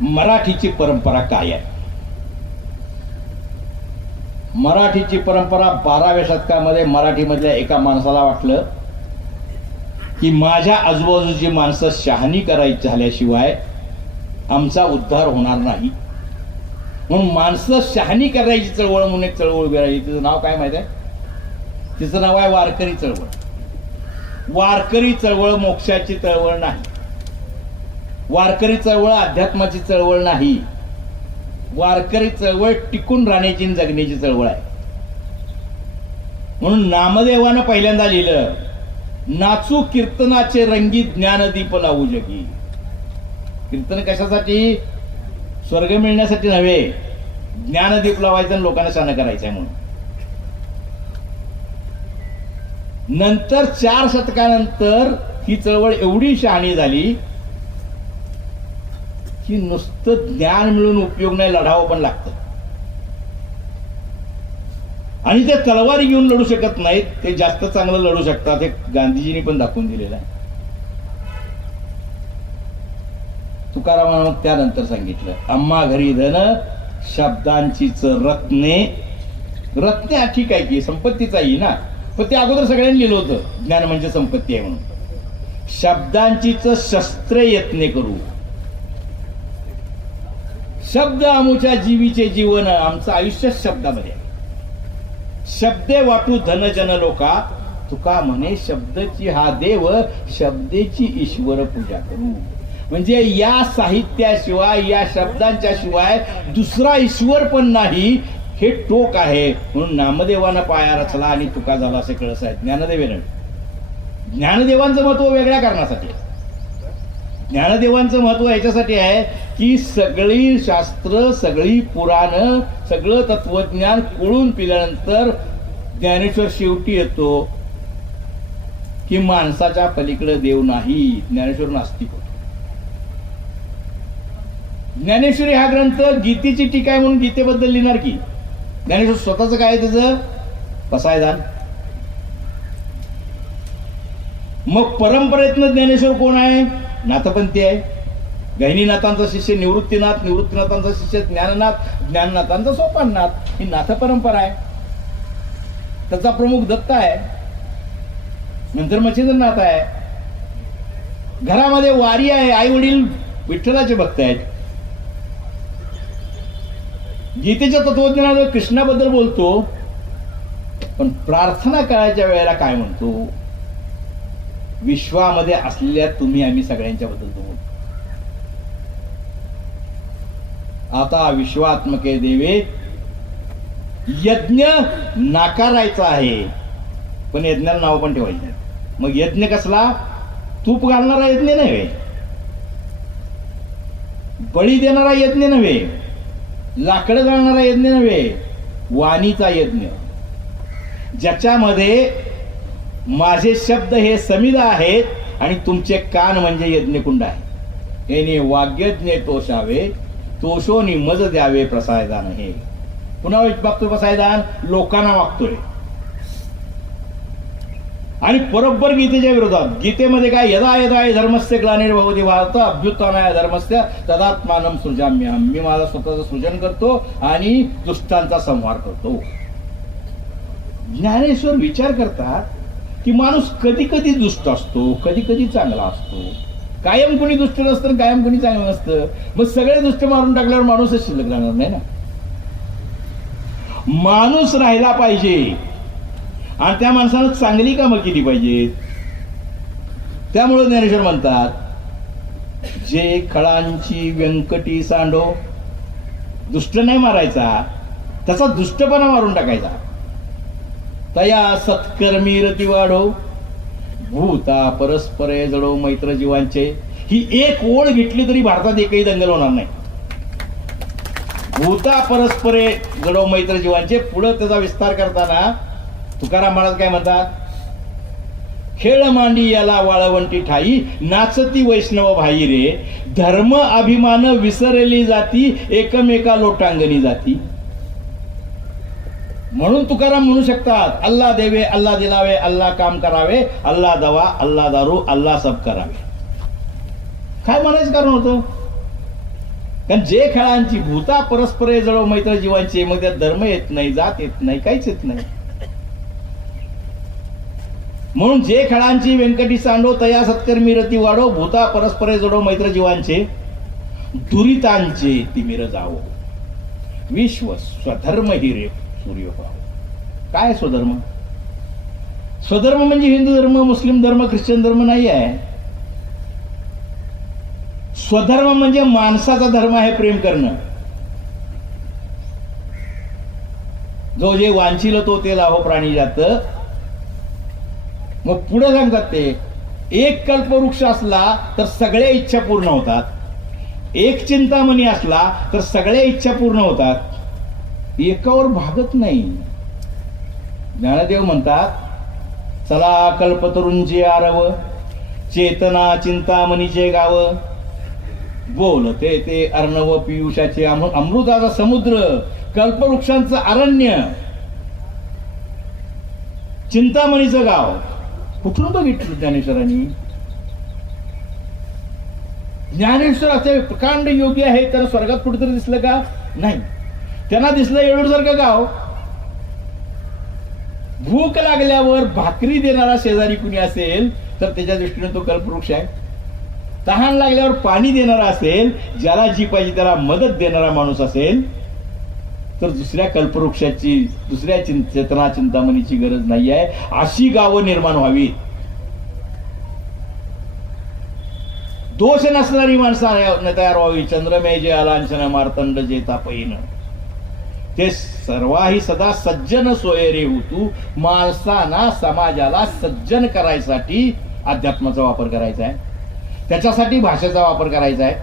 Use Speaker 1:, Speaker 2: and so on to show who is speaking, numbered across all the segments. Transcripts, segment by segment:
Speaker 1: मराठीची परंपरा काय आहे? मराठीची परंपरा बाराव्या शतकामध्ये मराठीमधल्या एका माणसाला वाटलं की माझ्या आजूबाजूची माणसं शहाणी करायची झाल्याशिवाय आमचा उद्धार होणार नाही. म्हणून माणसं शहाणी करायची चळवळ म्हणून एक चळवळ उभी राहिली. तिचं नाव काय माहिती आहे? तिचं नाव आहे वारकरी चळवळ. वारकरी चळवळ मोक्षाची चळवळ नाही. वारकरी चळवळ अध्यात्माची चळवळ नाही. वारकरी चळवळ टिकून राहण्याची जगण्याची चळवळ आहे. म्हणून नामदेवानं पहिल्यांदा लिहिलं नाचू कीर्तनाचे रंगीत ज्ञानदीप लावू जगी. कीर्तन कशासाठी? स्वर्ग मिळण्यासाठी नव्हे ज्ञानदीप लावायचं आणि लोकांना शान करायचं आहे म्हणून. नंतर चार शतकानंतर ही चळवळ एवढी शहाणी झाली की नुसतं ज्ञान मिळून उपयोग नाही लढावं पण लागतं. आणि ते तलवारी घेऊन लढू शकत नाहीत ते जास्त चांगलं लढू शकतात हे गांधीजींनी पण दाखवून दिलेलं आहे. तुकारामानं मग त्यानंतर सांगितलं अम्मा घरी धन शब्दांचीच रत्ने. रत्ने हा ठीक आहे की संपत्तीच आहे ना? पण ते अगोदर सगळ्यांनी लिहिलं होतं ज्ञान म्हणजे संपत्ती आहे म्हणून. शब्दांचीच शस्त्र यत्ने करू. शब्द आमुच्या जीवीचे जीवन आमचं आयुष्य शब्दामध्ये. आहे. शब्दे वाटू धनजन लोका तुका म्हणे शब्दची हा देव शब्देची ईश्वर पूजा करू. म्हणजे या साहित्याशिवाय या शब्दांच्या शिवाय दुसरा ईश्वर पण नाही हे टोक आहे. म्हणून नामदेवानं पाया रचला आणि तुका झाला असे कळस आहे. ज्ञानदेवेनं ज्ञानदेवांचं महत्त्व वेगळ्या कारणासाठी ज्ञानदेवांचं महत्त्व याच्यासाठी आहे की सगळी शास्त्र सगळी पुराण सगळं तत्वज्ञान कोळून पिल्यानंतर ज्ञानेश्वर शेवटी येतो की माणसाच्या पलीकडे देव नाही ज्ञानेश्वर नास्तिक होतो. ज्ञानेश्वरी हा ग्रंथ गीतेची टीका आहे म्हणून गीतेबद्दल लिहिणार की? ज्ञानेश्वर स्वतःच काय आहे त्याचं? पसायदान मग परंपरेतनं ज्ञानेश्वर कोण आहे? नाथपंथी आहे. गहिनीनाथांचा शिष्य निवृत्तीनाथ निवृत्तीनाथांचा शिष्य ज्ञाननाथ ज्ञाननाथांचा सोपाननाथ ही नाथ परंपरा आहे. त्याचा प्रमुख दत्त आहे. नंतर मच्छिंद्रनाथ आहे. घरामध्ये वारी आहे. आई वडील विठ्ठलाचे भक्त आहेत. गीतेच्या तत्वज्ञानात कृष्णाबद्दल बोलतो पण प्रार्थना करायच्या वेळेला काय म्हणतो? विश्वामध्ये असलेल्या तुम्ही आम्ही सगळ्यांच्या बद्दल तो आता विश्वात्मके देवे यज्ञ नाकारायचा आहे. पण यज्ञाला नाव पण ठेवायचं मग यज्ञ कसला? तूप घालणारा यज्ञ नव्हे. बळी देणारा यज्ञ नव्हे. लाकडं घालणारा यज्ञ नव्हे. वाणीचा यज्ञ. ज्याच्यामध्ये माझे शब्द हे समिदा आहेत आणि तुमचे कान म्हणजे यज्ञकुंड आहे. येणे वाग्यज्ञ तोषावे तोषोनी मज द्यावे प्रसायदान हे. पुन्हा बघतो प्रसायदान लोकांना मागतोय आणि बरोबर गीतेच्या विरोधात गीतेमध्ये काय यदा यदा धर्मस्य ग्लानिर्भवती भारत अभ्युत्थानाय धर्मस्य तदात्मानम सृजाम्य मी माझं स्वतःचं सृजन करतो आणि दुष्टांचा संहार करतो. ज्ञानेश्वर विचार करतात की माणूस कधी कधी दुष्ट असतो कधी कधी चांगला असतो. कायम कोणी दुष्ट नसतं कायम कोणी चांगलं नसतं. मग सगळे दुष्ट मारून टाकल्यावर माणूसच शिल्लक राहणार नाही ना? माणूस राहिला पाहिजे. आणि त्या माणसानं चांगली कामं केली पाहिजेत. त्यामुळे ज्ञानेश्वर म्हणतात जे खळांची व्यंकटी सांडो दुष्ट नाही मारायचा त्याचा दुष्टपणा मारून टाकायचा. तया सत्कर्मी रती वाढो. भूता परस्परे जडो मैत्र जीवांचे. ही एक ओळ घेतली तरी भारतात एकही दंगल होणार नाही. भूता परस्परे जडो मैत्र जीवांचे. पुढं त्याचा विस्तार करताना तुकाराम महाराज काय म्हणतात? खेळ मांडी याला वाळवंटी ठाई नाचती वैष्णव भाई रे. धर्म अभिमान विसरली जाती एकमेका लोटांगणी जाती. म्हणून तुकाराम म्हणू शकतात अल्ला देवे अल्ला दिलावे अल्ला काम करावे अल्ला दवा अल्ला दारू अल्ला सब करावे. काय म्हणायचं कारण होतं? कारण जे खेळांची भूता परस्पर जळव मैत्र जीवांची मग त्यात धर्म येत नाही जात येत नाही काहीच येत नाही. म्हणून जे खेळांची व्यंकटी सांडो तया सत्कर्मी रती वाढो भूता परस्परे जडो मैत्र जीवांचे दुरितांचे तिमिर जावो. विश्व स्वधर्म हि रे सूर्य व्हावं काय स्वधर्म? स्वधर्म म्हणजे हिंदू धर्म मुस्लिम धर्म ख्रिश्चन धर्म नाही आहे. स्वधर्म म्हणजे माणसाचा धर्म आहे प्रेम करणं. जो जे वांचिल तो ते लाहो प्राणी जात मग पुढे सांगतात ते एक कल्पवृक्ष असला तर सगळ्या इच्छा पूर्ण होतात. एक चिंतामणी असला तर सगळ्या इच्छा पूर्ण होतात. एकावर भागत नाही. ज्ञानदेव म्हणतात चला कल्पतरुंचे आरव चेतना चिंतामणीचे गाव बोलते ते अर्णव पियुषाचे अमृताचा समुद्र कल्पवृक्षांचं अरण्य. चिंतामणीचं गाव. कुठून बघितलं ज्ञानेश्वरांनी? ज्ञानेश्वर असे प्रकांड योगी आहे त्याला स्वर्गात कुठेतरी दिसलं का? नाही. त्यांना दिसलं येळूसारखं गाव. भूक लागल्यावर भाकरी देणारा शेजारी कुणी असेल तर त्याच्या दृष्टीने तो कल्पवृक्ष आहे. तहान लागल्यावर पाणी देणारा असेल ज्याला जी पाहिजे त्याला मदत देणारा माणूस असेल तर दुसऱ्या कल्पवृक्षाची दुसऱ्या चेतना चिंतामणीची गरज नाही आहे. अशी गावं निर्माण व्हावी दोष नसणारी माणसं तयार व्हावी. चंद्रमेय जे अलांछन मार्तंड जे तापईन ते सर्वाही सदा सज्जन सोयरे होतू. माणसाना समाजाला सज्जन करायसाठी अध्यात्माचा वापर करायचा आहे. त्याच्यासाठी भाषेचा वापर करायचा आहे.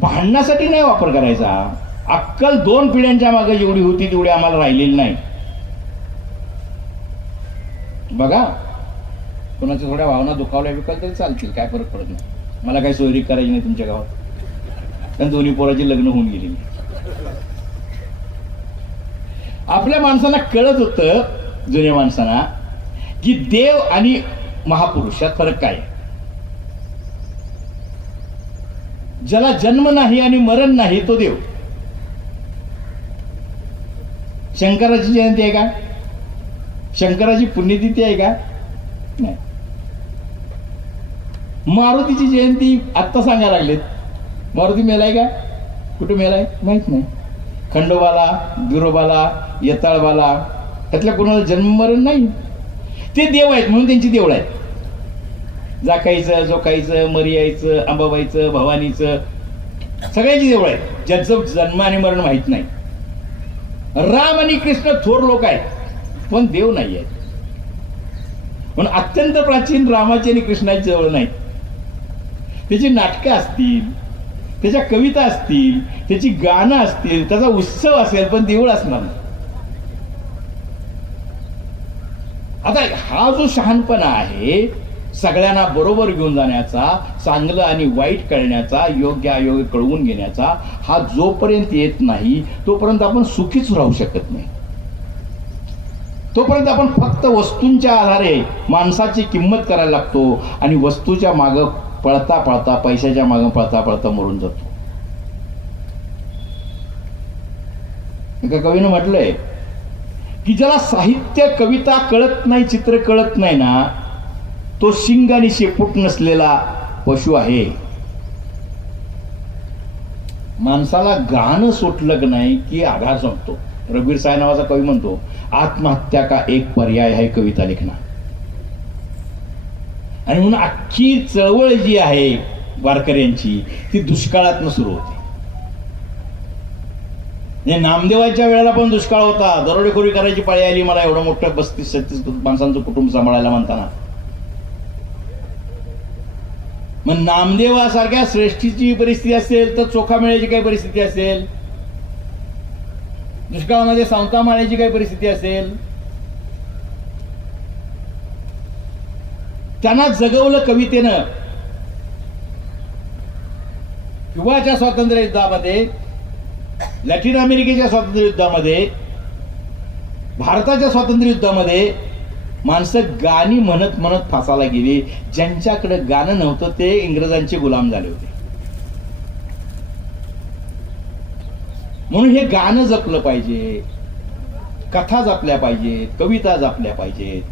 Speaker 1: भांडण्यासाठी नाही वापर करायचा. अक्कल दोन पिढ्यांच्या मागे जेवढी होती तेवढी आम्हाला राहिलेली नाही. बघा. कोणाच्या थोड्या भावना दुखावल्या विकाल तरी चालतील काय फरक पडत नाही. मला काही सोयरी करायची नाही तुमच्या गावात. कारण दोन्ही पोराची लग्न होऊन गेली आपल्या माणसांना कळत होतं जुन्या माणसांना की देव आणि महापुरुष यात फरक काय? ज्याला जन्म नाही आणि मरण नाही तो देव. शंकराची जयंती आहे का? शंकराची पुण्यतिथी आहे का? नाही. मारुतीची जयंती आत्ता सांगायला लागलेत. मारुती मेलाय का? कुठे मेलाय माहीत नाही. खंडोबाला बिरोबाला येताळबाला त्यातल्या कोणाला जन्ममरण नाही. ते देव आहेत म्हणून त्यांची देवळ आहेत. जाकाईचं जोकाईचं मरियायचं अंबाबाईचं भवानीचं सगळ्यांची देवळ आहेत. ज्यांचं जन्म आणि मरण माहीत नाही. राम आणि कृष्ण थोर लोक आहेत पण देव नाही आहेत. म्हणून अत्यंत प्राचीन रामाची आणि कृष्णाची जवळ नाही त्याची नाटकं असतील त्याच्या कविता असतील त्याची गाणं असतील त्याचा उत्सव असेल पण देऊळ असणार नाही. आता हा जो शहाणपणा आहे सगळ्यांना बरोबर घेऊन जाण्याचा चांगलं आणि वाईट कळण्याचा योग्य अयोग्य कळवून घेण्याचा हा जोपर्यंत येत नाही तोपर्यंत आपण सुखीच राहू शकत नाही. तोपर्यंत आपण फक्त वस्तूंच्या आधारे माणसाची किंमत करायला लागतो आणि वस्तूच्या मागं पळता पळता पैशाच्या मागं पळता पळता मरून जातो. एका कवीनं म्हटलंय की ज्याला साहित्य कविता कळत नाही चित्र कळत नाही ना तो शिंग आणि शेपूट नसलेला पशु आहे. माणसाला गाणं सुटलं की नाही की आधार संपतो. रघुवीर साय नावाचा कवी म्हणतो आत्महत्या का एक पर्याय आहे कविता लिखणं? आणि म्हणून अख्खी चळवळ जी आहे वारकऱ्यांची ती दुष्काळातनं सुरू होते. म्हणजे नामदेवाच्या वेळेला पण दुष्काळ होता. दरोडेखोरी करायची पाळी आली मला एवढं मोठं पस्तीस छत्तीस माणसांचं कुटुंब सांभाळायला म्हणताना. मग नामदेवासारख्या श्रेष्ठीची परिस्थिती असेल तर चोखा मिळायची काय परिस्थिती असेल. दुष्काळामध्ये सांवता माळ्याची काय परिस्थिती असेल. त्यांना जगवलं कवितेनं. किंवाच्या स्वातंत्र्य युद्धामध्ये लॅटिन अमेरिकेच्या स्वातंत्र्य युद्धामध्ये भारताच्या स्वातंत्र्य युद्धामध्ये माणसं गाणी म्हणत म्हणत फासाला गेली. ज्यांच्याकडे गाणं नव्हतं ते इंग्रजांचे गुलाम झाले होते. म्हणून हे गाणं जपलं पाहिजे. कथा जपल्या पाहिजेत कविता जपल्या पाहिजेत.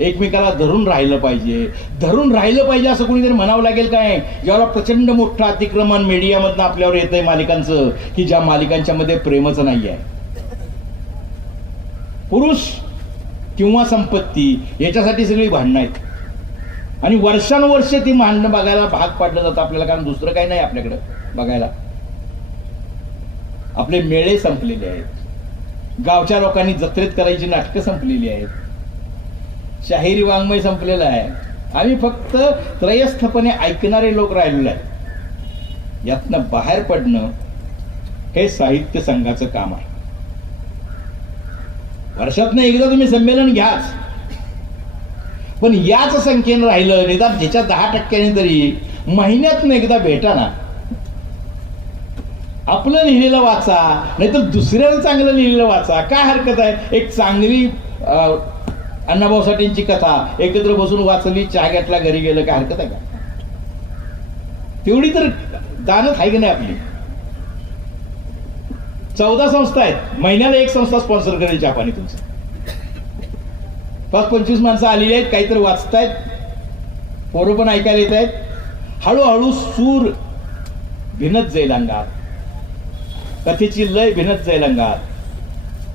Speaker 1: एकमेकाला धरून राहिलं पाहिजे. धरून राहिलं पाहिजे असं कोणीतरी म्हणावं लागेल काय? ज्याला प्रचंड मोठं अतिक्रमण मीडियामधनं आपल्यावर येतंय मालिकांचं की ज्या मालिकांच्या मध्ये प्रेमच नाही आहे पुरुष किंवा संपत्ती याच्यासाठी सगळी भांडणं आहेत. आणि वर्षानुवर्ष ती भांडणं बघायला भाग पाडलं जातं आपल्याला कारण दुसरं काही नाही आपल्याकडं बघायला. आपले मेळे संपलेले आहेत. गावच्या लोकांनी जत्रेत करायची नाटकं संपलेली आहेत. शाहिरी वाङ्मय संपलेलं आहे. आम्ही फक्त त्रयस्थपणे ऐकणारे लोक राहिलेलो आहे यातनं बाहेर पडणं हे साहित्य संघाचं काम आहे. वर्षातनं एकदा तुम्ही संमेलन घ्याच. पण याच संख्येनं राहिलं निदान ज्याच्या दहा टक्क्याने तरी महिन्यातनं एकदा भेटा ना आपलं लिहिलेलं वाचा नाहीतर दुसऱ्यानं चांगलं लिहिलेलं वाचा. काय हरकत आहे? एक चांगली अं, अण्णाभाऊ साठेंची कथा. एकत्र बसून वाचली चहा घेतला घरी गेलं काय हरकत आहे का? तेवढी तर दानत आहे की नाही आपली? चौदा संस्था आहेत. महिन्याला एक संस्था स्पॉन्सर करेल जापानी तुमचं. पाच पंचवीस माणसं आलेली आहेत काहीतरी वाचतायत. पोरं पण ऐकायला येत आहेत. हळूहळू सूर भिनत जाईल अंगात. कथेची लय भिनत जाईल अंगात.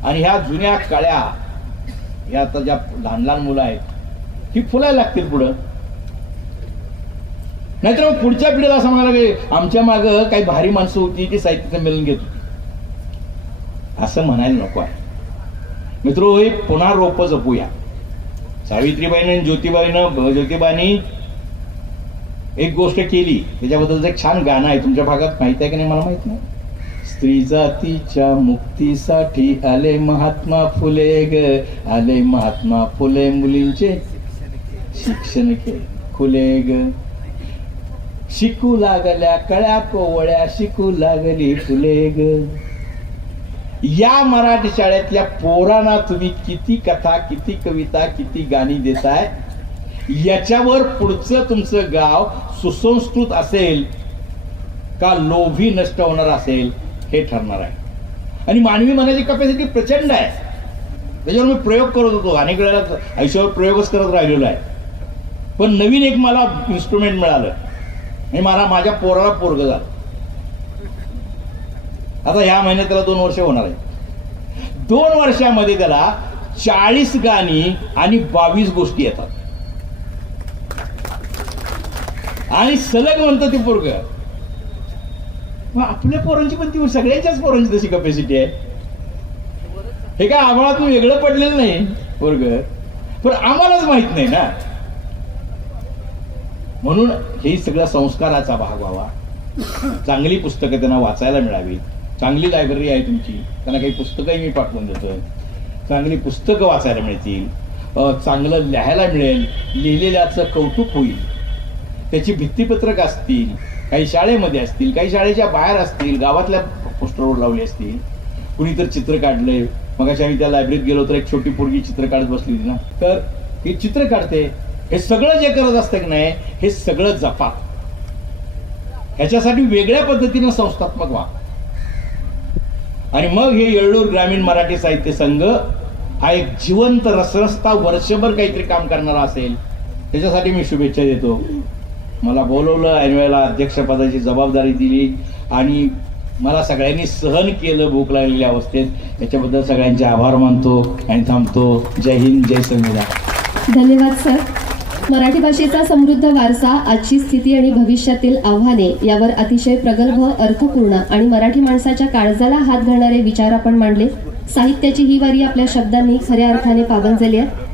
Speaker 1: आणि ह्या जुन्या काळ्या या आता ज्या लहान लहान मुलं आहेत ही फुलायला लागतील पुढं. नाहीतर मग पुढच्या पिढीला असं म्हणायला की आमच्या माग काही भारी माणसं होती ती साहित्य संमेलन घेत होती. असं म्हणायला नको आहे. मित्र हे पुन्हा रोप जपूया. सावित्रीबाईनं ज्योतिबाईनं ज्योतिबानी एक गोष्ट केली त्याच्याबद्दलचं एक छान गाणं आहे तुमच्या भागात माहिती आहे की नाही मला माहीत नाही. स्त्री जातीच्या मुक्तीसाठी आले महात्मा फुले ग. आले महात्मा फुले मुलींचे शिक्षण के खुले ग. शिकू लागल्या कळ्या कोवळ्या शिकू लागली फुले ग. या मराठी शाळेतल्या पोरांना तुम्ही किती कथा किती कविता किती गाणी देताय? याच्यावर पुढचं तुमचं गाव सुसंस्कृत असेल का लोभी नष्ट होणार असेल? हे ठरणार आहे. आणि मानवी मनाची कपॅसिटी प्रचंड आहे. त्याच्यावर मी प्रयोग करत होतो. अनेक वेळेला आयुष्यावर प्रयोगच करत राहिलेलो आहे. पण नवीन एक मला इन्स्ट्रुमेंट मिळालं. आणि मला माझ्या पोराला पोरग झालं. आता ह्या महिन्यात त्याला दोन वर्ष होणार आहे दोन वर्षामध्ये त्याला चाळीस गाणी आणि बावीस गोष्टी येतात. आणि सलग म्हणतं ते पोरग. मग आपल्या पोरांची पण ती सगळ्यांच्याच पोरांची तशी कपॅसिटी आहे. हे काय आम्हाला वेगळं पडलेलं नाही वर्ग पण आम्हालाच माहीत नाही ना. म्हणून हे सगळ्या संस्काराचा भाग व्हावा. चांगली पुस्तकं त्यांना वाचायला मिळावी. चांगली लायब्ररी आहे तुमची. त्यांना काही पुस्तकंही मी पाठवून देतो. चांगली पुस्तकं वाचायला मिळतील. चांगलं लिहायला मिळेल. लिहिलेल्याचं कौतुक होईल. त्याची भित्तीपत्रक असतील. काही शाळेमध्ये असतील काही शाळेच्या बाहेर असतील गावातल्या पोस्टरवर लावले असतील. कुणी तर चित्र काढलंय. मग आम्ही त्या लायब्ररीत गेलो तर एक छोटी पोरगी चित्र काढत बसली होती ना. तर हे चित्र काढते हे सगळं जे करत असतं की नाही हे सगळं जपा. ह्याच्यासाठी वेगळ्या पद्धतीनं संस्थात्मक व्हा. आणि मग हे येळूर ग्रामीण मराठी साहित्य संघ हा एक जिवंत रसरस्ता वर्षभर काहीतरी काम करणारा असेल. त्याच्यासाठी मी शुभेच्छा देतो. मला बोलवलं ऐनवेळेला अध्यक्षपदाची जबाबदारी दिली आणि मला सगळ्यांनी सहन केलं भूक लागलेल्या अवस्थेत. याच्याबद्दल सगळ्यांचे आभार मानतो आणि थांबतो. जय हिंद जय संविधान.
Speaker 2: धन्यवाद सर. मराठी भाषेचा समृद्ध वारसा आजची स्थिती आणि भविष्यातील आव्हाने यावर अतिशय प्रगल्भ अर्थपूर्ण आणि मराठी माणसाच्या काळजाला हात घालणारे विचार आपण मांडले. साहित्याची ही वारी आपल्या शब्दांनी खऱ्या अर्थाने पाबंजली झाली आहे